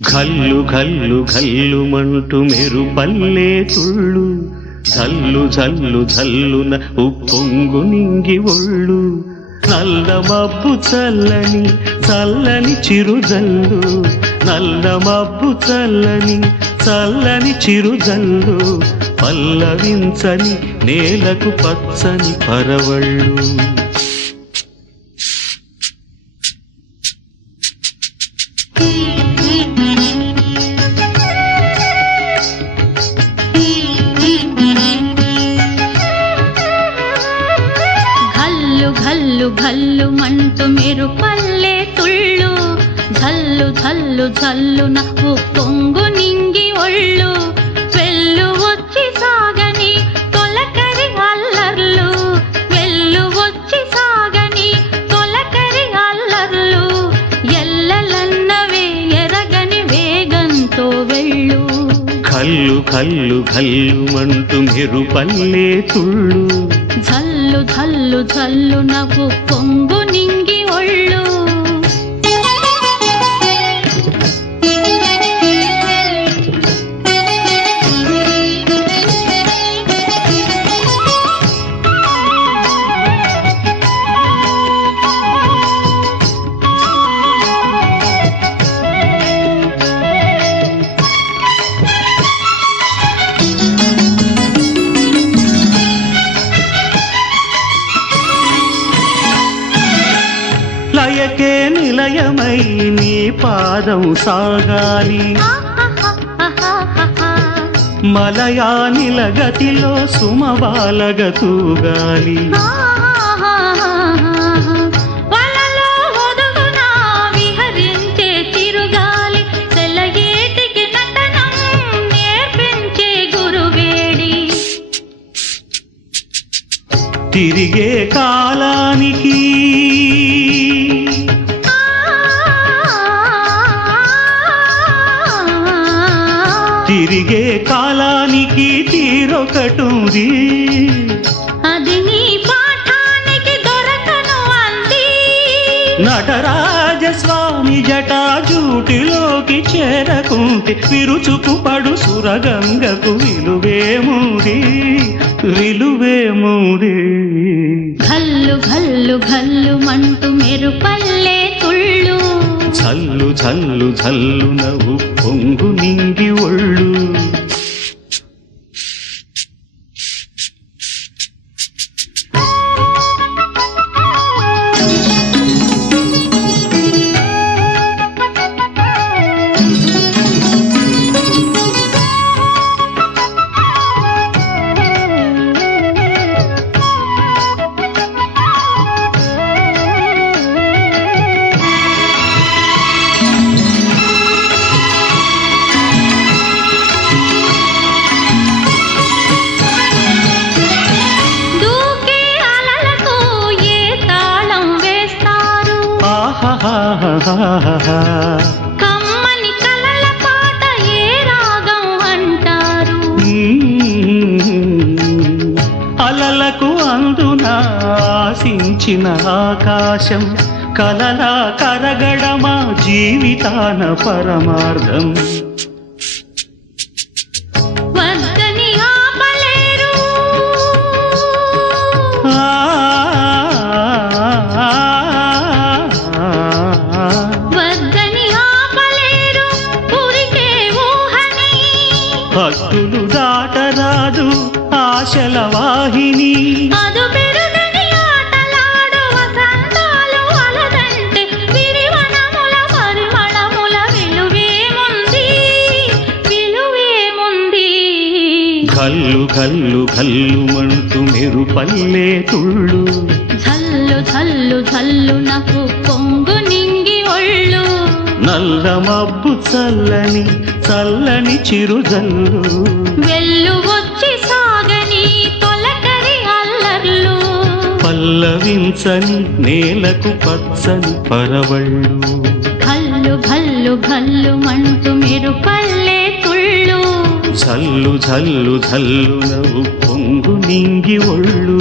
ఘల్లు ఘల్లు ఘల్లుమంటూ మెరుపల్లే తుళ్ళు జల్లు జల్లు జల్లున ఉప్పొంగు నింగి ఒళ్ళు నల్ల మబ్బు చల్లని చల్లని చిరుజల్లు నల్ల మబ్బు చల్లని చల్లని చిరుజల్లు పల్లవించని నేలకు పచ్చని పరవళ్ళు ఘల్లు ఘల్లు మంటూ మెరుపల్లే తుళ్ళు ఝల్లు ఝల్లు ఝల్లున ఉప్పొంగు నింగి ఒళ్ళు వెళ్ళు వచ్చి సాగని తొలకరి అల్లర్లు వెళ్ళు వచ్చి సాగని తొలకరి అల్లర్లు ఎల్లలన్నవే ఎరగని వేగంతో వెళ్ళు ఘల్లు ఘల్లు ఘల్లుమంటూ మెరుపల్లే తుళ్ళు ఝల్లు ఝల్లు ఝల్లు నవ్వు పొంగు నింగి ఒళ్ళు లయకే నిలయమై నీ పాదం సాగాలి మలయా నిలగతిలో సుమబాలగతూగాలి వలలో ఒదుగున విహరించే తిరుగాలి తెల్లగేటికి నటనం నేర్పించే గురువేడి తిరిగే కాలానికి తిరిగే కాలానికి తీరొకటుంది అది నీ పాఠానికి దొరకను అంది నటరాజస్వామి జటాజూటిలోకి చేరకుంటే విరుచుకు పడు సురగంగకు విలువేముంది విలువేముంది ఘల్లు ఘల్లు ఘల్లు మంటూ మెరుపల్లే తుళ్ళు జల్లు జల్లు జల్లు నవ్వు పొంగు నింగి ఒళ్ళు కమ్మని కలల పాట ఏ రాగం అంటారు అలలకు అందున ఆశించిన ఆకాశం కలలా కరగడమా జీవితాన పరమార్థం వద్దని ఆపలేరు భక్తులు దాటరాదు ఆశల వాహిని అదు పెరుగని ఆటలాడు వసంతాలు అలదంటే విరివనముల పరిమళముల విలువేముంది విలువేముంది ఘల్లు ఘల్లు ఘల్లుమంటూ మెరుపల్లే తుళ్ళు ఝల్లు ఝల్లు ఝల్లు నాకు పొంగు నింగి ఒళ్ళు నల్ల మబ్బు చల్లని చల్లని చిరుజల్లు వెళ్ళు వచ్చి సాగని తొలకరి అల్లర్లు పల్లవించని నేలకు పచ్చని పరవళ్ళు ఘల్లు ఘల్లు ఘల్లు మంటూ మెరుపల్లే తుళ్ళు జల్లు జల్లు జల్లు నవ్వు పొంగు నింగి ఒళ్ళు